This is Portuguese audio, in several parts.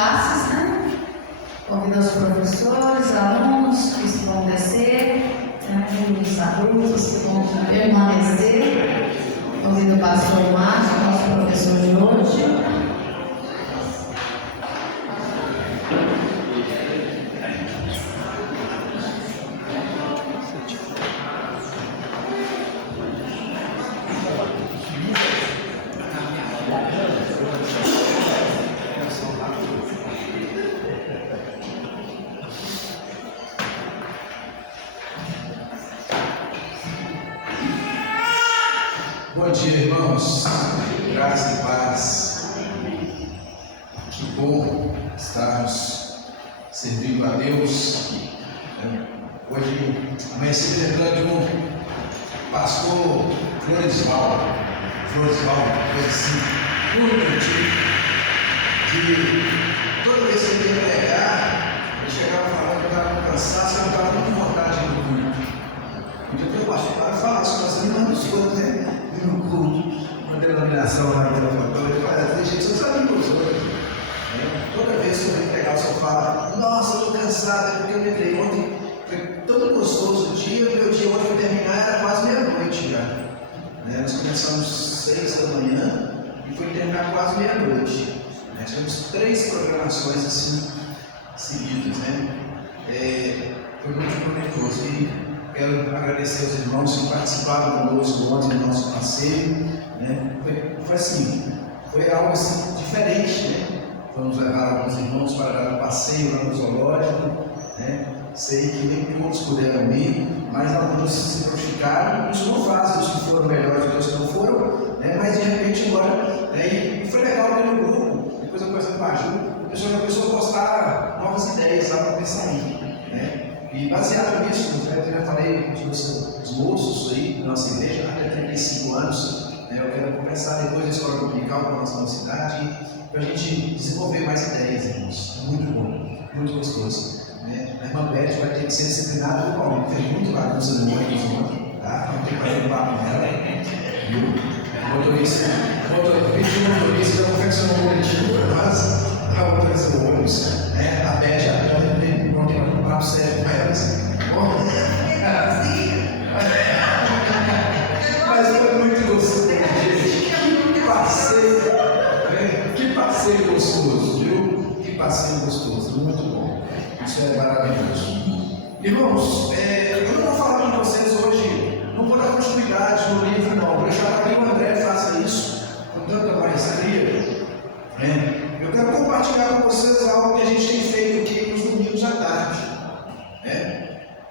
classes, né? Convido os professores, alunos que vão descer, os adultos que vão permanecer. Convido o pastor Márcio, nosso professor de hoje. Bom dia, irmãos. Graça e paz. Que bom estarmos servindo a Deus. Hoje amanheci lembrando de um pastor Floresvaldo, coisa assim, muito antigo, que toda vez que ele ia pregar, ele chegava falando que estava cansado, que não estava com vontade de ir no culto. Um dia eu pastor para falar sobre as irmãs todas, né? No culto, uma denominação lá em Telefone, ele fala, tem gente que só sabe coisa. Toda vez que eu venho pegar o senhor fala, nossa, eu estou cansado, porque eu lembrei ontem, foi tão gostoso o dia, meu dia ontem foi terminar, era quase meia-noite já. Nós começamos 6 da manhã e foi terminar quase meia-noite. Nós tivemos 3 programações assim, seguidas, foi muito proveitoso. E quero agradecer aos irmãos que participaram conosco ontem do nosso passeio. Foi assim, foi algo assim, diferente. Vamos levar alguns irmãos para dar um passeio lá no zoológico. Sei que nem todos puderam ir, mas alguns se prontificaram. Isso não faz os que foram melhores do que os que não foram, mas de repente agora. E foi legal ver no grupo, depois eu conversando com a Ju, a pessoa postar novas ideias lá para pensar em. E baseado nisso, eu já falei com os moços aí da nossa igreja, até 35 anos, eu quero conversar depois da escola dominical com a nossa cidade, para a gente desenvolver mais ideias, irmãos. É muito bom, muito gostoso. A irmã Beth vai ter que ser disciplinada no Paulo, fez muito bagunça no ônibus, tá? Não tem para ir no papo nela, viu? O motorista já confeccionou um boletim para nós, para motorista do ônibus, a Beth já não tem um papo sério com elas. Mas foi muito gostoso, gente. Que passeio gostoso, viu? Que passeio gostoso, muito bom. Isso é maravilhoso. Irmãos, eu não vou falar com vocês hoje, não vou dar continuidade no livro, não. Vou deixar para que o André faça isso com tanta maestria. Eu quero compartilhar com vocês algo que a gente tem feito aqui nos domingos à tarde.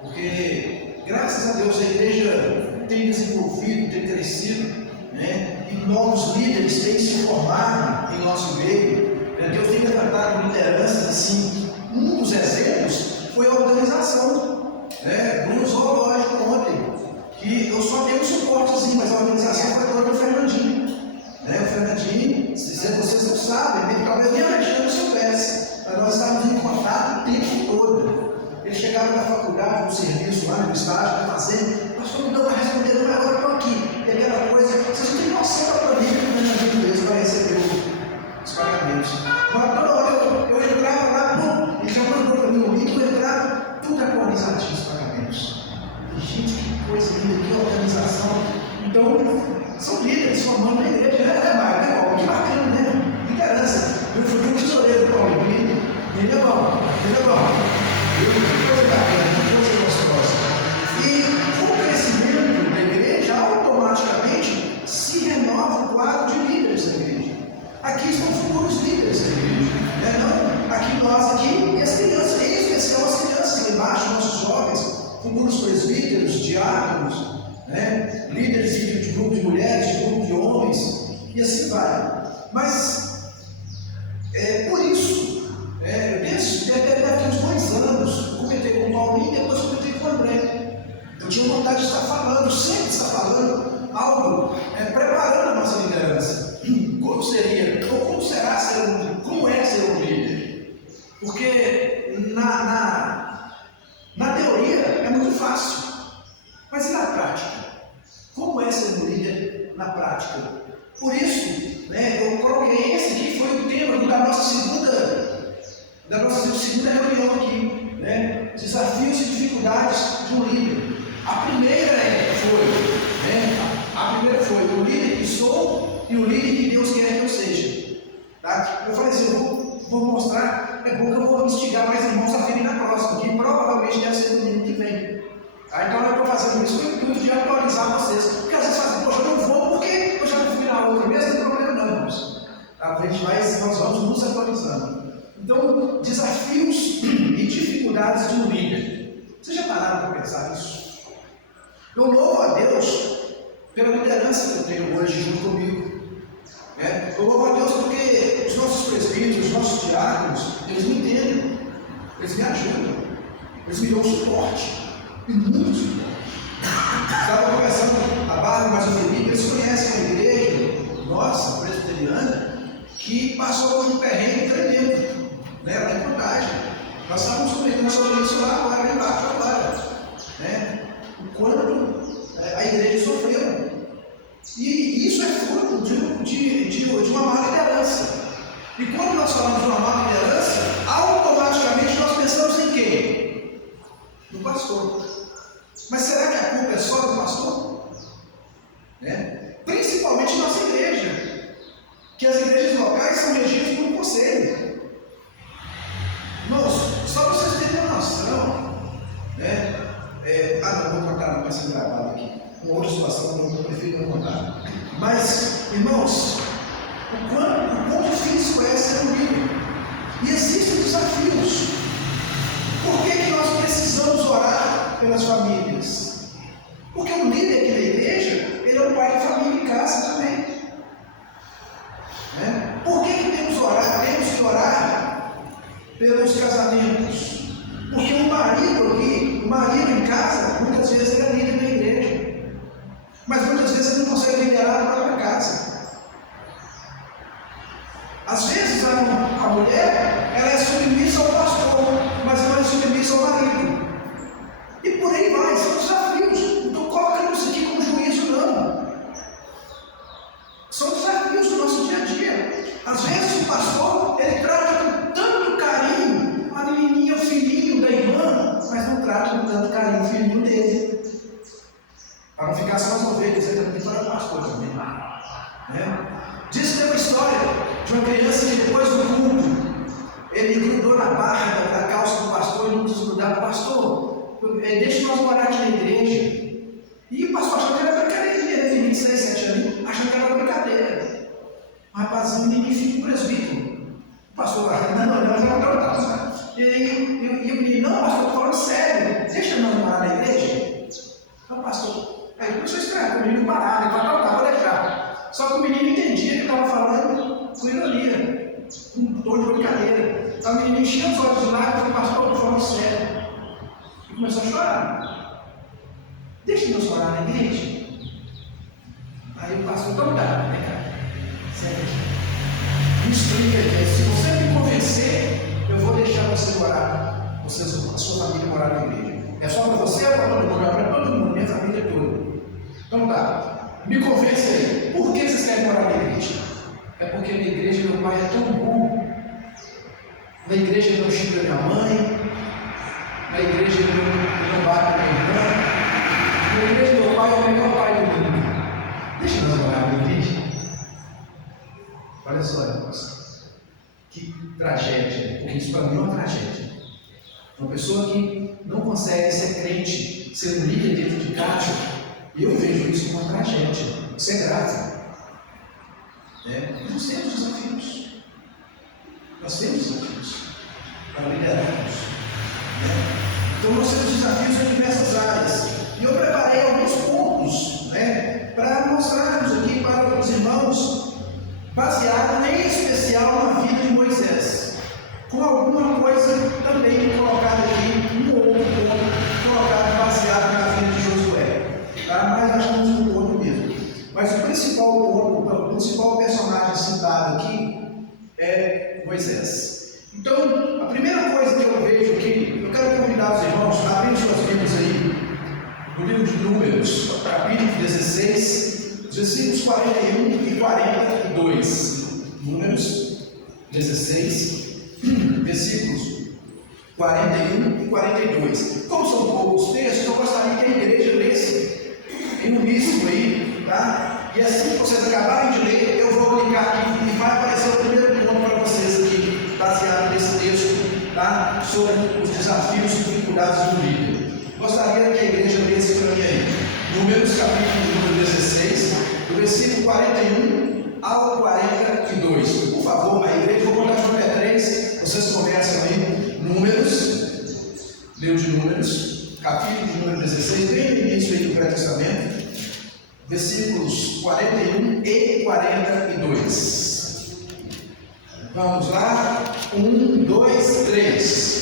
Porque, graças a Deus, a igreja tem desenvolvido, tem crescido, e novos líderes têm se formado em nosso meio. Deus tem levantado lideranças assim. Um dos exemplos foi a organização, no zoológico ontem, que eu só dei um suportezinho, mas a organização foi toda do Fernandinho. O Fernandinho, se vocês não sabem, ele talvez nem a gente não soubesse, mas nós estávamos em contato o tempo todo. Eles chegaram da faculdade, no serviço lá, no estágio, fazendo, pastor, não vai responder, não, agora eu estou aqui. E aquela coisa, vocês não têm noção da planilha que o Fernandinho fez para receber os pagamentos. Mas toda hora eu entrava lá, ele já mandou para mim o link, eu entrava, tudo atualizadinho os pagamentos. E, gente, que coisa linda, que organização. Então, são líderes formando a igreja, que bacana, né? Liderança. Eu fui um tesoureiro do Paulo, ele é bom. Que coisa bacana, que coisa gostosa. E com o crescimento da igreja, automaticamente se renova o quadro de líderes da igreja. Aqui estão futuros líderes da igreja. Não, aqui nós, e as crianças, em especial as crianças aqui embaixo, nossos jovens, futuros presbíteros, diáconos, líderes de grupo de mulheres, de grupo de homens, e assim vai. Mas, por isso, deve ter uns 2 anos, comentei com o Paulinho e depois comentei com o André. Eu tinha vontade de estar falando, sempre estar falando algo, preparando a nossa liderança. Como seria, ou como será ser um líder? Como é ser um líder? Porque na teoria é muito fácil, mas e na prática? Como é ser um líder na prática? Por isso, eu coloquei esse aqui, foi o tema da nossa segunda Tá? Eu falei assim, eu vou mostrar, é bom que eu vou instigar mais irmãos a virem na próxima, que provavelmente deve ser domingo que vem. Tá? Então eu estou fazendo isso com o intuito de atualizar vocês. Porque às vezes fazem, poxa, eu não vou porque eu já não fui na outra mesmo, não tem problema não, irmãos. Tá? Nós vamos nos atualizando. Então, desafios e dificuldades de um líder. Vocês já pararam para pensar nisso? Eu louvo a Deus pela liderança que eu tenho hoje junto comigo. Eu louvo a Deus porque os nossos presbíteros, os nossos diáconos, eles me entendem, eles me ajudam, eles me dão suporte, e muito suporte. Estava conversando a Bárbara, mas o Felipe, eles conhecem a igreja nossa, presbiteriana, que passou por um perrengue tremendo, lá em Contagem. Nós estávamos comentando sobre isso lá agora, embaixo agora, o quanto a igreja sofreu. E isso é fruto de uma má liderança. E quando nós falamos de uma má liderança, automaticamente nós pensamos em quem? No pastor. Mas será que a culpa é só do pastor? Principalmente nossa igreja, que as igrejas locais são regidas por um conselho. Irmãos, só para vocês terem uma noção, não vou contar, não vai ser gravado aqui. Uma outra situação que eu prefiro não contar. Mas, irmãos, o quão difícil é ser um líder. E existem desafios. Por que nós precisamos orar pelas famílias? Porque o líder aqui da igreja, ele é um pai de família em casa também. Por que temos que orar pelos casamentos? Porque o marido em casa, muitas vezes ele é líder da igreja. Mas muitas vezes ele não consegue liderar a própria casa. Às vezes a mulher, ela é submissa ao pastor, mas não é submissa ao marido. E por aí vai, são desafios. Não estou colocando isso aqui como juízo, não. São desafios do nosso dia a dia. Às vezes o pastor, ele trata com tanto carinho a menininha, o filhinho da irmã, mas não trata com tanto carinho o filhinho dele. Para não ficar só as ovelhas, ele também para o pastor também. Diz que tem uma história de uma criança que depois do culto, ele grudou na barra da calça do pastor e não desgrudava. Pastor, deixa nós morar aqui na igreja. E o pastor achou que era brincadeira, ele tinha 26, 7 anos, achando que era brincadeira. Um rapazinho, menino, filho de presbítero. O pastor, não. E o menino, não, pastor, estou falando sério, deixa nós morar na igreja. Então, pastor, aí começou a estranhar, o menino parado, vou deixar. Só que o menino entendia que estava falando com ironia, com tom de brincadeira. Então o menino enchia os olhos de lágrimas e falou, pastor, estou falando sério. E começou a chorar. Deixa nós orar na igreja. Aí o pastor, então dá, vem cá. Senta aqui. Me explica aqui. Se você me convencer, eu vou deixar você orar, a sua família morar na igreja. É só para você ou para todo mundo? É para todo mundo, minha família toda. Então tá, me convence aí. Por que vocês querem morar na igreja? É porque na igreja meu pai é tão bom. Na igreja eu não xingo a minha mãe. Na igreja eu não bato minha irmã. Na igreja meu pai é o melhor pai do mundo. Deixa nós morar na igreja. Olha só, irmãos. Que tragédia. Porque isso para mim é uma tragédia. Uma pessoa que não consegue ser crente, ser um líder dentro de casa, eu vejo isso como uma tragédia. Isso é grave. Nós temos desafios. Nós temos desafios para liderarmos. Então nós temos desafios em diversas áreas. E eu preparei alguns pontos para mostrarmos aqui para os irmãos, baseado em especial na vida de Moisés. Com alguma coisa também colocada aqui, um ou outro ponto colocado baseado na vida de Josué. Mas acho que não é um ponto mesmo. Mas o principal ponto, o principal personagem citado aqui é Moisés. Então, a primeira coisa que eu vejo aqui, eu quero convidar os irmãos a abrir suas Bíblias aí, no livro de Números, capítulo 16, versículos 41 e 42. Números 16. Versículos 41 e 42. Como são poucos textos, eu gostaria que a igreja lesse em uníssono aí, tá? E assim que vocês acabarem de ler, eu vou clicar aqui e vai aparecer o primeiro ponto desafios e dificuldades do líder. Gostaria que a igreja lesse para mim aí. Números capítulo de número 16, do versículo 41 ao 42. Por favor, a igreja, vou contar de 1 a 3, vocês começam aí. Números, livro de Números, capítulo de número 16, bem no início aí do Pré-Testamento, versículos 41 e 42. Vamos lá? 1, 2, 3.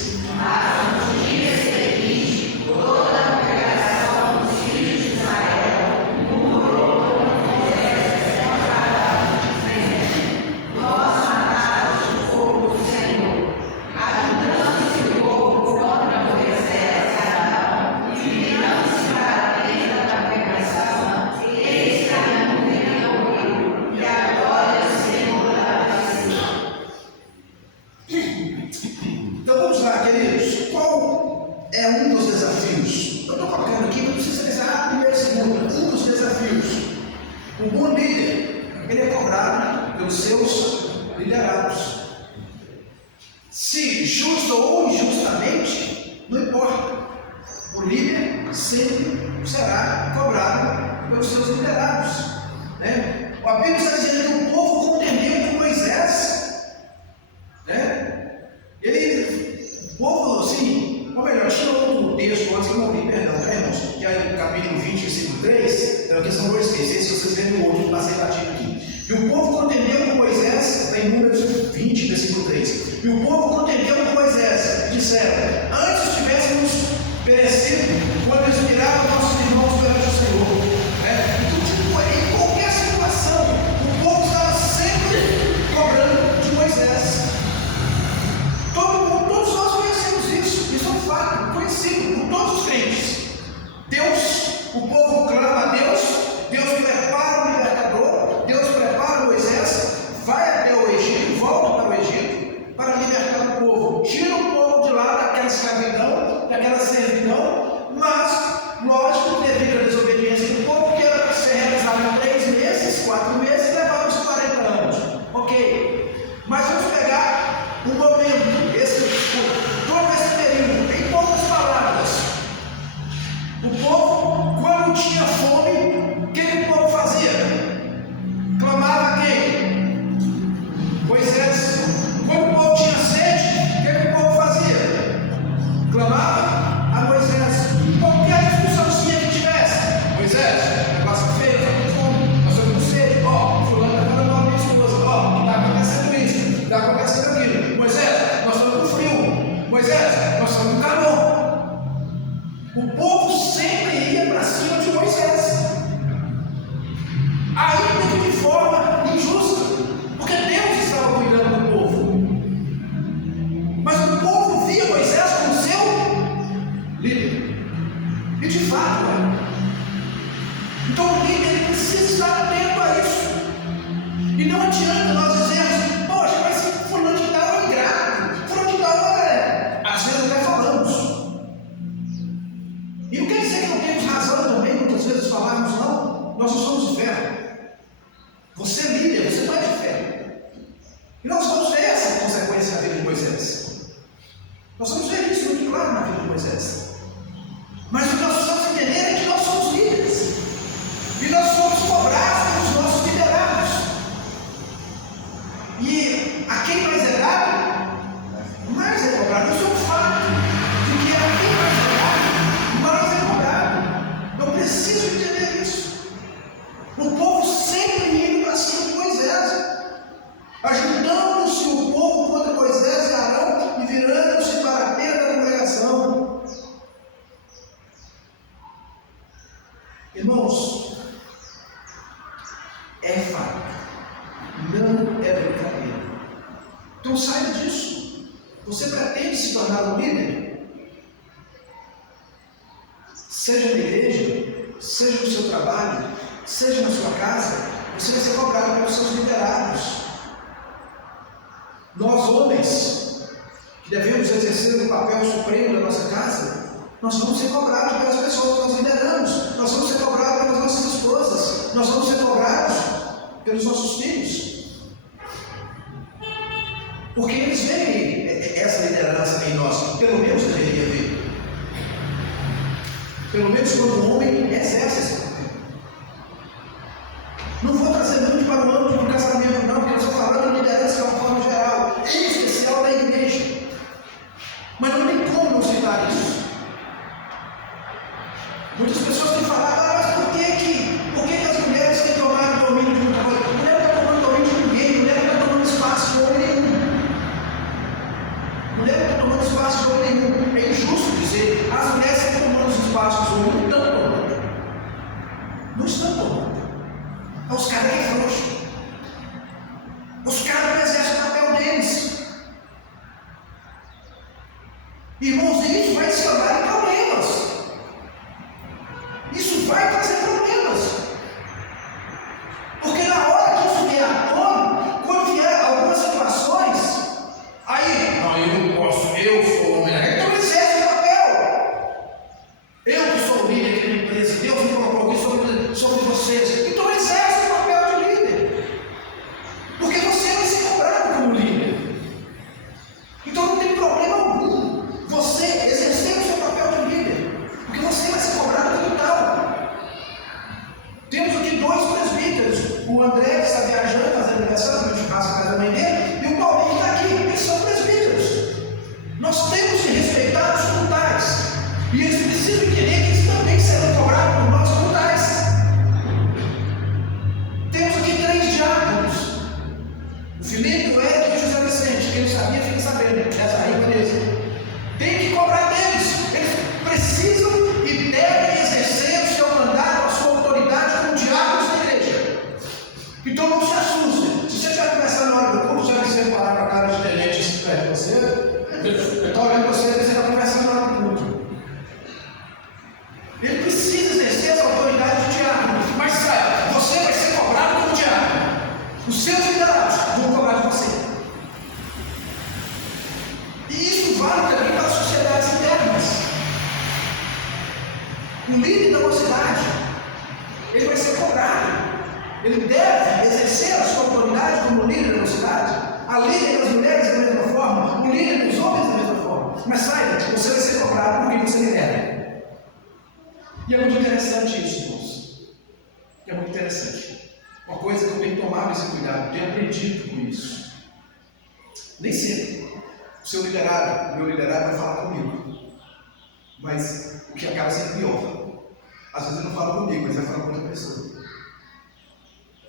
Então vamos lá, queridos. Qual é um dos desafios? Eu estou colocando aqui, não precisa pensar primeiro e segundo. Um dos desafios. O bom líder, ele é cobrado pelos seus liderados. Se justo ou injustamente, não importa. O líder sempre será cobrado pelos seus liderados. Né? A Bíblia está dizendo que o povo contendeu com Moisés. Né? O povo, assim, ou melhor, tinha outro texto antes que eu não li, perdão, irmãos, que é o capítulo 20, versículo 3, é a questão 2, 3, se vocês verem o outro que passei batido aqui. E o povo contendeu com Moisés, está em Números 20, versículo 3. E o povo contendeu com Moisés, disseram: antes tivéssemos perecido quando expiraram nossos irmãos perante o Senhor. Então, tipo, em qualquer situação, o povo estava sempre cobrando de Moisés. Todos nós conhecemos isso é um fato, conhecido por todos os crentes. Deus, o povo clama a Deus, Deus prepara o libertador, Deus prepara Moisés, vai até o Egito, volta para o Egito, para libertar o povo, tira o povo de lá daquela escravidão, daquela servidão, mas, lógico, devido à desobediência do povo, que era para ser realizado em 3 meses, 4 meses, levava uns 40 anos. Ok, mas vamos pegar um momento. Todo esse período, em poucas palavras, o povo, quando tinha fome, o que o povo fazia? Clamava a quem? Moisés. Quando o povo tinha sede, o que o povo fazia? Clamava a Moisés. Qualquer discussãozinha que tivesse, Moisés, negócio feio, está com fome, nós estamos com sede, fulano está falando mal da minha esposa, está acontecendo isso, está acontecendo aquilo. Moisés, nós estamos com frio. Moisés, nós estamos com calor. O povo sempre ia para cima de Moisés, ainda que de forma injusta, porque Deus estava cuidando do povo. Mas o povo via Moisés como seu líder, e de fato Então o líder ele precisa estar atento a isso, e não adianta nós dizermos: poxa, mas fulano de tal é ingrato, fulano de tal é. Às vezes até falamos. E não quer dizer que não temos razão também, muitas vezes falarmos, não. Nós não somos de ferro. Você é líder, você não é de ferro. E nós vamos ver essa consequência na vida de Moisés. Nós vamos ver isso muito claro na vida de Moisés. Mas o que nós precisamos entender é que nós somos líderes. E nós somos cobrados pelos nossos liderados. E a quem mais é dado, mais é cobrado. Isso é um fato. De que a quem mais é dado, mais é cobrado. Eu preciso entender isso. O povo sempre indo para cima de Moisés, ajudando-se o povo contra Moisés e Arão, e virando-se para a beira da congregação. Irmãos, é fato, não é brincadeira. Então saiba disso. Você pretende se tornar um líder? Seja na igreja, seja no seu trabalho, seja na sua casa, você vai ser cobrado pelos seus liderados. Nós, homens, que devemos exercer o papel supremo da nossa casa, nós vamos ser cobrados pelas pessoas que nós lideramos, nós vamos ser cobrados pelas nossas esposas, nós vamos ser cobrados pelos nossos filhos, porque eles veem essa liderança em nós, pelo menos deveria ver. Pelo menos quando o homem exerce esse papel. Não vou trazer muito para o âmbito do casamento, não, porque eu estou falando de liderança de uma forma geral, em especial da igreja. Mas não tem como não citar isso. Muitas pessoas têm falado, mas por que as mulheres têm tomado domínio de muita coisa? A mulher não está tomando domínio de ninguém, a mulher não está tomando espaço de homem nenhum. A mulher não está tomando espaço de homem nenhum. É injusto dizer, as mulheres estão tomando os espaços de homem, não estão tomando. Não estão tomando. Os caras que frouxos. Os caras não exercem o papel deles. Irmãos, isso vai se tornar em problemas. Isso vai trazer problemas. Porque na hora que isso vier à tona, quando vier algumas situações, aí, não, eu não posso, eu sou homem, então exerce o papel. Eu que sou o líder aqui na empresa, Deus me colocou aqui sobre vocês, então exerce o papel de líder. Porque você vai ser cobrado como líder. Então não tem problema algum você exercer o seu papel de líder, porque você vai ser cobrado como tal. Temos aqui 2 presbíteros, o André que está viajando, fazendo aniversário, no churrasco na casa da mãe dele, e o Paulinho que está aqui, eles são presbíteros. Nós temos que respeitar os como tais, e eles precisam entender que eles também serão cobrados por nós como tais. Temos aqui 3 diáconos, o Felipe, o Eric e o José Vicente. Quem não sabia, fica sabendo, essa aí, beleza. Tem que cobrar deles. Eles precisam e devem exercer o seu mandato, a sua autoridade como diáconos da igreja. Então não se assuste. Se você já começar na hora do culto, já que você parar com a cara de tenente perto de você, eu estou olhando você e você está conversando na hora do culto. Ele precisa exercer essa autoridade de diácono. Mas saiba, você vai ser cobrado como diácono. Os seus liderados vão cobrar de você. E isso vale também para as sociedades internas. O líder da mocidade, ele vai ser cobrado. Ele deve exercer a sua autoridade como líder da mocidade. A líder das mulheres da mesma forma, o líder dos homens da mesma forma. Mas saiba, você vai ser cobrado porque você lidera. E é muito interessante isso, irmãos. É muito interessante. Uma coisa que eu tenho tomado esse cuidado, tenho aprendido com isso. Nem sempre o seu liderado, o meu liderado vai falar comigo. Mas o que acaba sendo pior. Às vezes ele não fala comigo, mas vai falar com outra pessoa.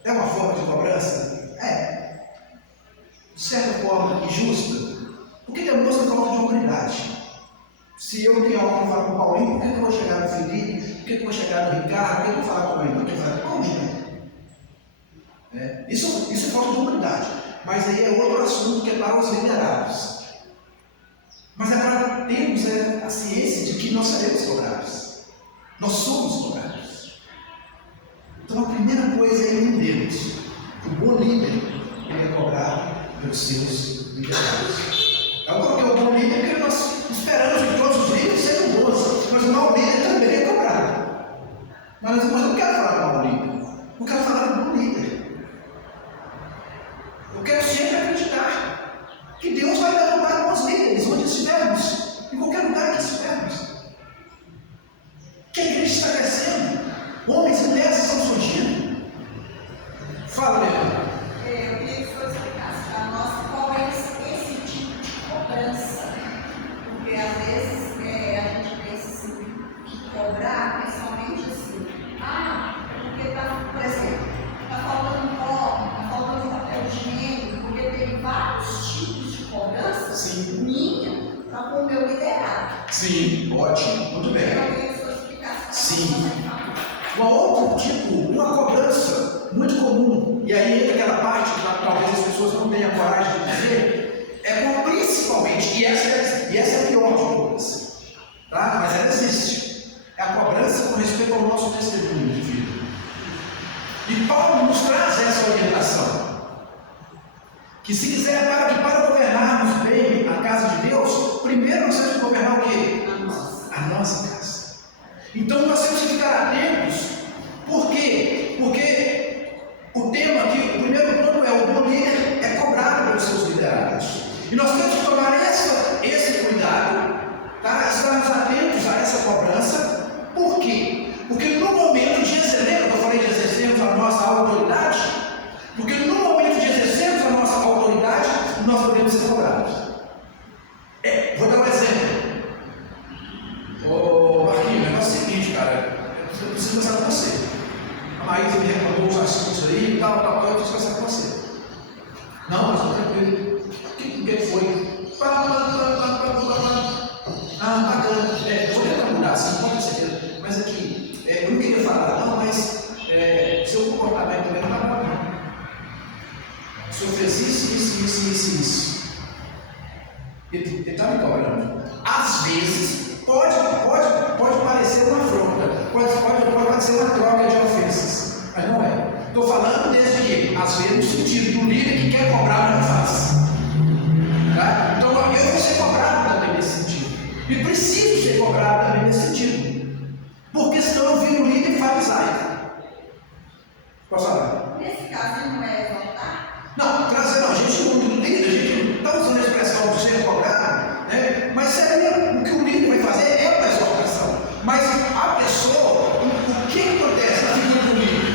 É uma forma de cobrança? É. De certa forma injusta, porque demonstra falta de humanidade. Se eu tenho algo para falar com o Paulinho, por que eu vou chegar no Felipe? Por que eu vou chegar no Ricardo? Por que eu vou falar com ele? Por que eu vou falar com ele? Isso é falta de humanidade. Mas aí é outro assunto que é para os liderados. Mas é para termos a ciência de que nós seremos cobrados. Nós somos cobrados. Então a primeira coisa é entendermos que o bom líder ele é cobrado pelos seus liderados. Eu coloquei o bom líder porque nós esperamos que todos os líderes sejam bons, mas o mau líder também é cobrado. Mas eu não quero falar do mau líder, eu quero falar do bom líder. Eu quero sempre acreditar que Deus vai levantar bons líderes onde estivermos, em qualquer lugar que estivermos. Que a igreja está crescendo, homens e mulheres estão surgindo. Fala, Leandro. Eu queria que o senhor explicasse para nós qual é esse tipo de cobrança. Porque às vezes a gente pensa assim, que cobrar é somente assim. Porque está, por exemplo, está faltando copo, está faltando papel higiênico, porque tem vários tipos de cobrança. Sim. Minha, para com o meu liderado. Sim, ótimo, muito bem. Eu queria que o senhor explicasse. Sim. Uma outra tipo, uma cobrança muito comum, e aí entra aquela parte que talvez as pessoas não tenham coragem de dizer, principalmente, e essa é a pior de todas, tá? Mas ela existe, é a cobrança com respeito ao nosso testemunho de vida. E Paulo nos traz essa orientação, que se quiser para governarmos bem a casa de Deus, primeiro nós temos que governar o quê? A nossa casa. Então nós temos que ficar atentos. Por quê? Porque o tema aqui, o primeiro ponto é o bom líder é cobrado pelos seus liderados. E nós temos que tomar esse cuidado, tá? Estarmos atentos a essa cobrança. Por quê? tranquilo. O que foi? Ah, bacana. Vou tentar mudar assim, pode ser. Mas aqui, eu não queria falar, não, mas seu comportamento também não está bom, não. O senhor fez isso. Ele está me cobrando. Às vezes, pode parecer uma afronta, pode parecer uma troca de ofensas, mas não é. Estou falando desde que, às vezes, no sentido do líder que quer cobrar, mas não faz. Tá? Então, eu vou ser cobrado também nesse sentido. E preciso ser cobrado também nesse sentido. Porque senão eu viro líder farisaico. Posso falar? Nesse caso, não é exaltar? Não, trazer não, a gente não líder, a gente está usando a expressão de ser cobrado, né? Mas seria o que o líder vai fazer é uma exaltação. Mas a pessoa, o que acontece na figura do líder?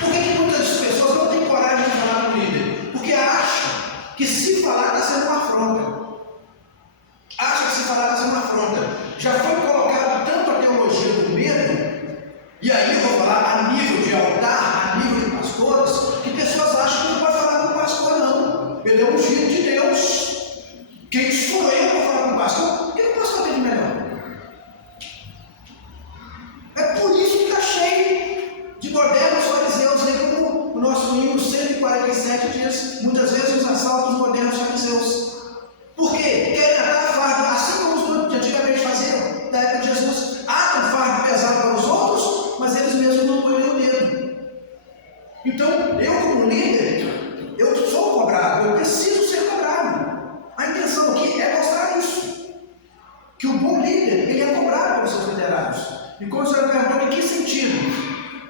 Por que muitas pessoas não têm coragem de falar com o líder? Porque acham que se falar está sendo uma afronta. Acha que se falar está sendo uma afronta. Já foi colocado tanto a teologia do medo, e aí eu vou falar a nível de altar, a nível de pastores, que pessoas acham que não pode falar com o pastor, não. Ele é um filho de Deus. Quem sou eu para falar com o pastor? O que o pastor tem de melhor? É por isso que está cheio de modernos fariseus, aí como o nosso hino 147 diz, muitas vezes os assaltos modernos fariseus. Por quê? Querem atar fardo, assim como os antigamente faziam, na época de Jesus, atam fardo pesado para os outros, mas eles mesmos não põem o dedo. Então, eu como líder, eu sou cobrado, eu preciso ser cobrado. A intenção aqui é mostrar isso, que o bom líder, ele é cobrado pelos seus liderados. E como o senhor perguntou, em que sentido?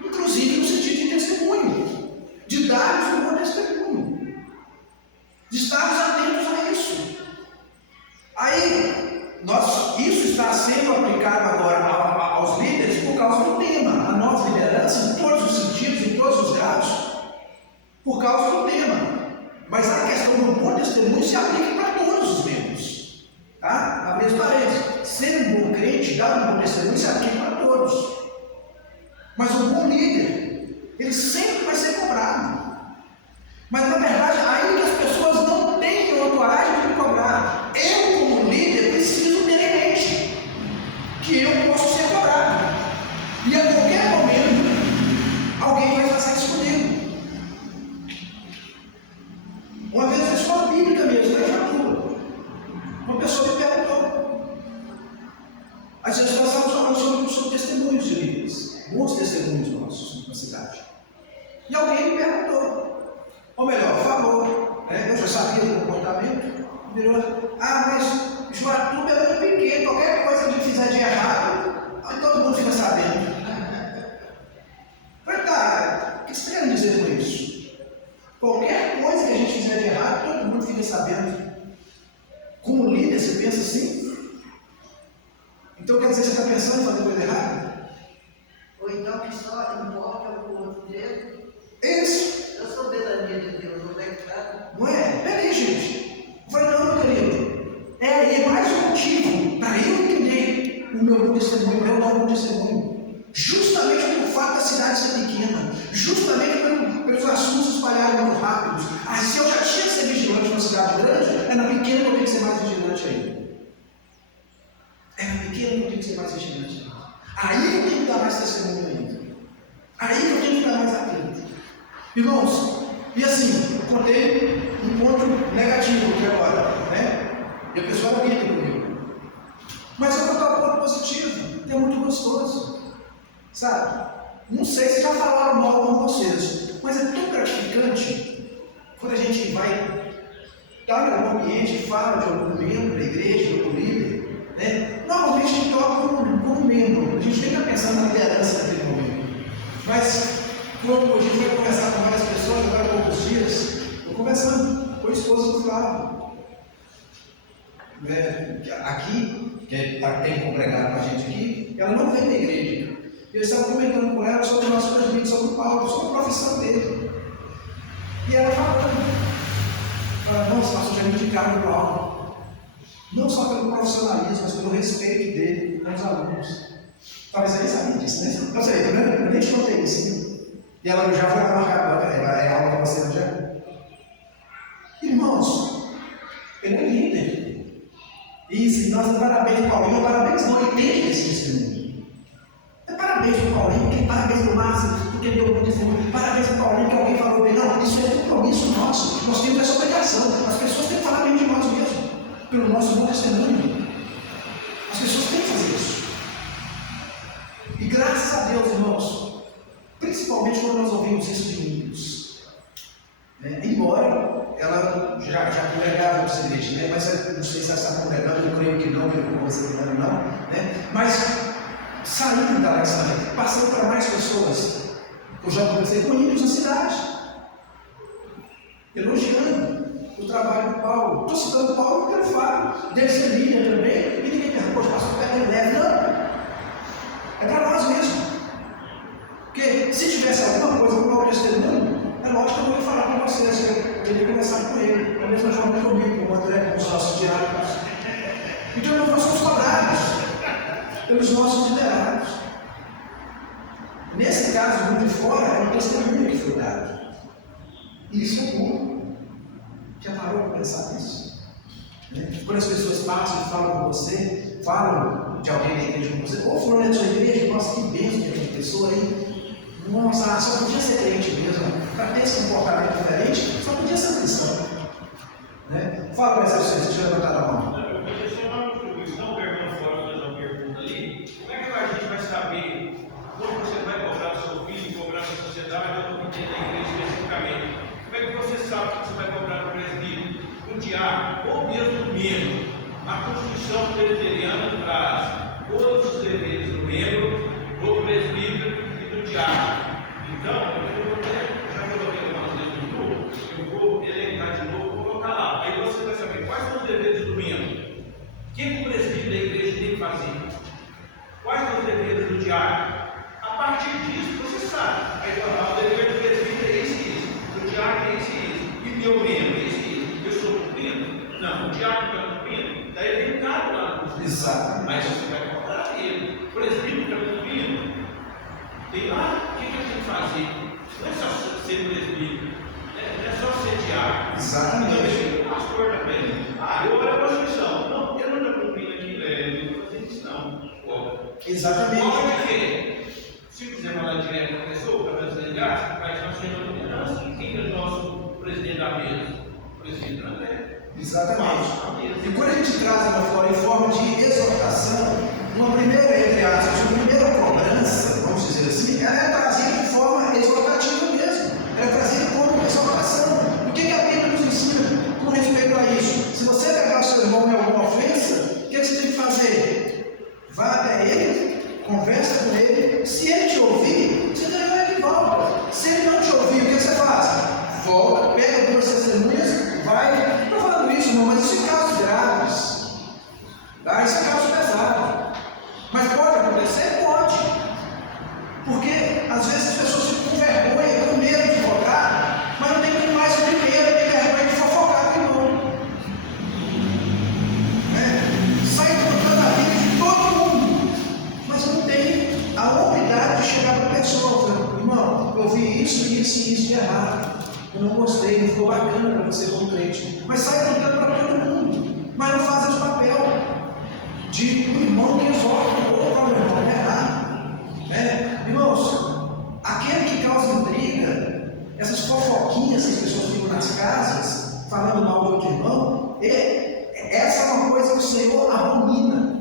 Inclusive no sentido de testemunho, de dar-nos um bom testemunho, de estarmos atentos a isso. Aí, isso está sendo aplicado agora aos líderes por causa do tema, a nossa liderança, em todos os sentidos, em todos os graus, por causa do tema. Mas a questão do bom testemunho se aplica para todos os membros. Tá? Abre as paredes. Ser um bom crente, dar um bom testemunho, se aplica para todos. Mas o bom líder, ele sempre vai ser cobrado. Mas na verdade, ainda as pessoas não têm a coragem de me cobrar. Eu, como líder, preciso ter em mente que eu posso ser cobrado. E a qualquer momento, alguém vai fazer isso comigo. Uma vez na escola bíblica mesmo, na Jatura, uma pessoa me perguntou. Às vezes nós estávamos falando sobre testemunhos de líderes, muitos testemunhos nossos na cidade. E alguém me perguntou. Ou melhor, falou, eu já sabia do comportamento, virou, mas Joatuba é muito pequeno, qualquer coisa que a gente fizer de errado, aí todo mundo fica sabendo. Falei, tá, o que você quer dizer com isso? Qualquer coisa que a gente fizer de errado, todo mundo fica sabendo. Como líder, você pensa assim? Então quer dizer que você está pensando em fazer coisa errada? Ou então que só importa o outro dedo? Isso. Eu sou soberania de Deus, onde é que está? Não é? Peraí, gente. Eu falei, não, meu querido. É mais um motivo para eu entender o meu bom testemunho, meu não bom testemunho. Justamente pelo fato da cidade ser pequena. Justamente pelos assuntos espalharem muito rápidos. Se eu já tinha que ser vigilante numa cidade grande, é na pequena que eu tenho que ser mais vigilante ainda. É na pequena que eu tenho que ser mais vigilante ainda. Aí eu tenho que dar mais testemunho ainda. Aí eu tenho que ficar mais atento. Irmãos, e assim, eu contei um ponto negativo aqui agora, né? E a pessoa não grita comigo. Mas eu vou contar um ponto positivo, que é muito gostoso. Sabe? Não sei se já falaram mal com vocês, mas é tão gratificante quando a gente vai estar em algum ambiente e fala de algum membro da igreja, de algum líder, né? Normalmente a gente toca como membro, a gente nem está pensando na liderança naquele momento. Mas como a gente vai conversar com várias pessoas agora há poucos dias, estou conversando com a esposa do Flávio. Aqui, que tem congregado com a gente aqui, ela não vem da igreja. E eu estava comentando com ela sobre o nosso presbítero, sobre o Paulo, sobre a profissão dele. E ela falando, nossa, pastor, já me indicaram o Paulo. Não só pelo profissionalismo, mas pelo respeito dele com os alunos. Talvez ele sabia disso, né? Não sei, eu nem te contei isso. E ela já foi lá marcar, é a aula que você já. Irmãos, ele é líder. E nós damos parabéns para Paulinho, parabéns não, ele tem esse testemunho. É parabéns para o Paulinho, porque parabéns para o Márcio, porque ele deu muito testemunho. Parabéns para o Paulinho, que alguém falou bem. Não, isso é compromisso nosso. Nós temos essa obrigação. As pessoas têm que falar bem de nós mesmos, pelo nosso bom testemunho. As pessoas têm que fazer isso. E graças a Deus, irmãos, principalmente quando nós ouvimos isso de meninos, embora ela já congregava no CDT, né? Mas eu não sei se ela está congregando, eu creio que não, eu não sei se não, né? Mas saindo da Alexandria, passando para mais pessoas, eu já conversei com meninos na cidade, elogiando o trabalho do Paulo. Estou citando o Paulo pelo fato dele ser líder também, e ninguém pergunta, poxa, pastor, pega leve, não. É para nós mesmo. Porque se tivesse alguma coisa com o Paulo testemunho, é lógico que eu não ia falar com vocês, eu teria conversado com ele, da mesma forma que comigo, com o André, com os nossos diáconos. Então nós somos cobrados pelos nossos liderados. Nesse caso, muito de fora, é um testemunho que foi dado. E isso é bom. Já parou para pensar nisso? Quando as pessoas passam e falam com você, falam de alguém da igreja com você, ou fulano é da sua igreja, nossa, que bênção de aquela pessoa aí. Nossa, só podia ser crente mesmo. Para ter esse comportamento diferente, só podia ser cristão. Fala para essas pessoas, deixa eu levantar a mão. Não pergunta fora da pergunta ali. Como é que a gente vai saber como você vai cobrar do seu filho, cobrar da sociedade, ou do que da igreja especificamente? Como é que você sabe que você vai cobrar do presbítero, do diácono, ou mesmo do membro? A Constituição presbiteriana traz todos os deveres do membro, do presbítero e do diácono. Então, já coloquei algumas vezes no grupo, eu vou elencar de novo, vou colocar lá. Aí você vai saber quais são os deveres do membro. O que o presbítero da igreja tem que fazer? Quais são os deveres do diácono? A partir disso, você sabe. Aí o dever do presbítero é esse e isso. O diácono é esse e isso. E meu membro é esse e isso. Eu estou cumprindo? Não, o diácono está cumprindo. Daí ele tem cargo lá no curso. Exato. Mas você vai cobrar ele. O presbítero está cumprindo. Tem lá, o que ele tem que fazer? Não é só ser presbítero. Não é só ser diácono. Exatamente. O pastor também. Eu olho a Constituição. Não, eu não estou cumprindo aquilo. Eu não fazer isso, não. Exatamente. Pode que, se quiser falar direto com a pessoa, para fazer graça, vai estar sendo liderança. Quem é o nosso presidente da mesa? O presidente André. Exatamente. E quando a gente traz lá fora em forma de exortação, uma primeira, entre aspas, uma primeira cobrança, vamos dizer assim, ela é trazida de forma exortativa mesmo. Ela é trazida como exortação. O que a Bíblia nos ensina com respeito a isso? Se você pegar o seu irmão em alguma ofensa, o que você tem que fazer? Vá até ele, conversa com ele. Se ele te ouvir, você leva ele de volta. Se ele não te ouvir, o que você faz? Volta, pega duas testemunhas, vai. Não estou falando isso, irmão, mas isso é casos graves. Isso é caso pesado. Mas pode acontecer? Pode. Porque às vezes as pessoas ficam com vergonha, com medo de focar, mas não tem mais o medo, tem vergonha de fofocar com o irmão. Sai contando a vida de todo mundo, mas não tem a humildade de chegar para a pessoa e falar, irmão, eu vi isso de errado. Eu não gostei, não ficou bacana para você como crente. Mas sai contando para todo mundo, mas não faz esse papel de um irmão que exorta, ou meu irmão, é errado. Irmãos, aquele que causa intriga, essas fofoquinhas que as pessoas ficam nas casas, falando mal do outro irmão, essa é uma coisa que o Senhor abomina.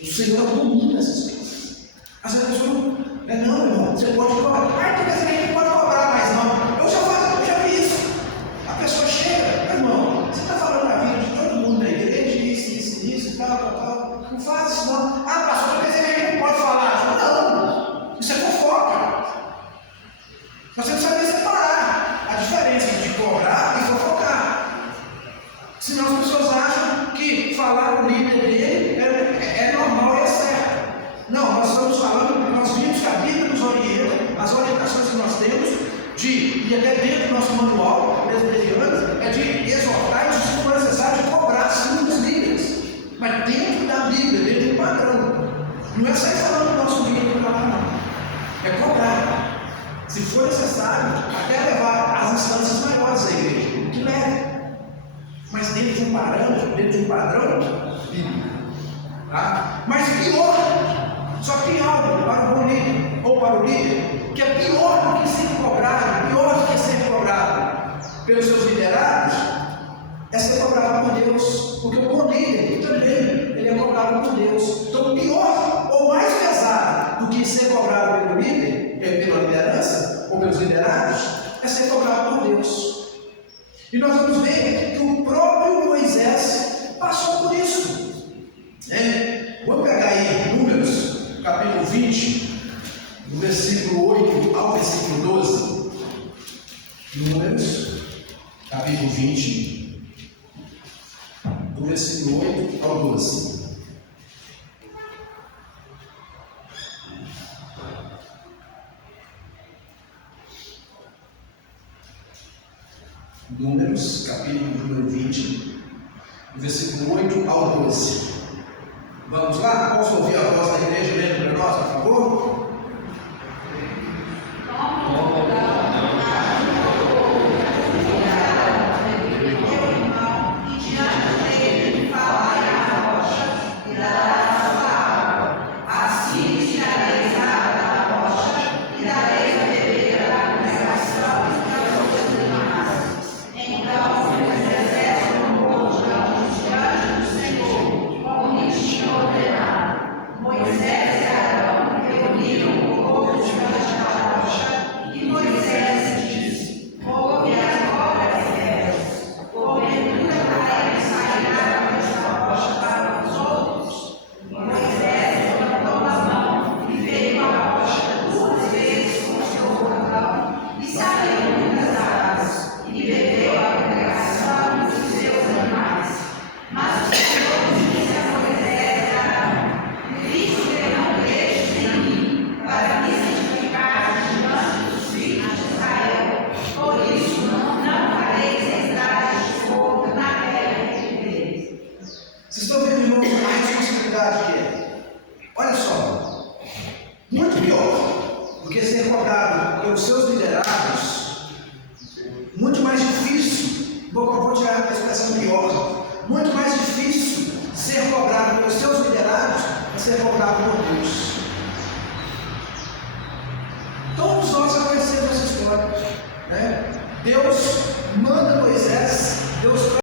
O Senhor abomina essas coisas. Às vezes a pessoa não, irmão, você pode cobrar. Tu quer dizer que a gente pode cobrar, mas não. Eu já vi isso. A pessoa chega, irmão, você está falando da vida de todo mundo da igreja, isso, tal. Não faz isso não. Pastor, quer dizer que a gente não pode falar? Não, isso é fofoca. Você não sabe separar a diferença de cobrar e fofocar. Senão as pessoas acham que falar com o líder dele é normal e é certo. Não, nós estamos falando, nós vimos que a Bíblia nos orienta, as orientações que nós temos, e até dentro do nosso manual presbiteriano, é de exortar e, se for necessário, de cobrar sim dos líderes. Mas dentro da Bíblia, dentro do padrão. Não é sair falando do nosso líder para lá, não. É cobrar. Se for necessário, até levar às instâncias maiores da igreja. Que leve. dentro de um parâmetro, dentro de um padrão bíblico. Tá? Mas pior, só que tem algo para o bom líder, ou para o líder, que é pior do que ser cobrado, pior do que ser cobrado pelos seus liderados, é ser cobrado por Deus, porque o bom líder também, ele é cobrado por Deus. Então, pior ou mais pesado do que ser cobrado pelo líder, pela liderança, ou pelos liderados, é ser cobrado por Deus. E nós vamos ver que o próprio Moisés passou por isso. Vamos pegar aí Números, capítulo 20, do versículo 8 ao versículo 12. Números, capítulo 20, do versículo 8 ao 12. Números, capítulo número 20, do versículo 8 ao 12. Vamos lá? Posso ouvir a voz da igreja lendo para nós, por favor? Vocês estão vendo de novo a responsabilidade que é? Olha só, muito pior do que ser cobrado pelos seus liderados, muito mais difícil, vou tirar a expressão pior, muito mais difícil ser cobrado pelos seus liderados é ser cobrado por Deus. Todos nós já conhecemos essa história, né? Deus manda Moisés, Deus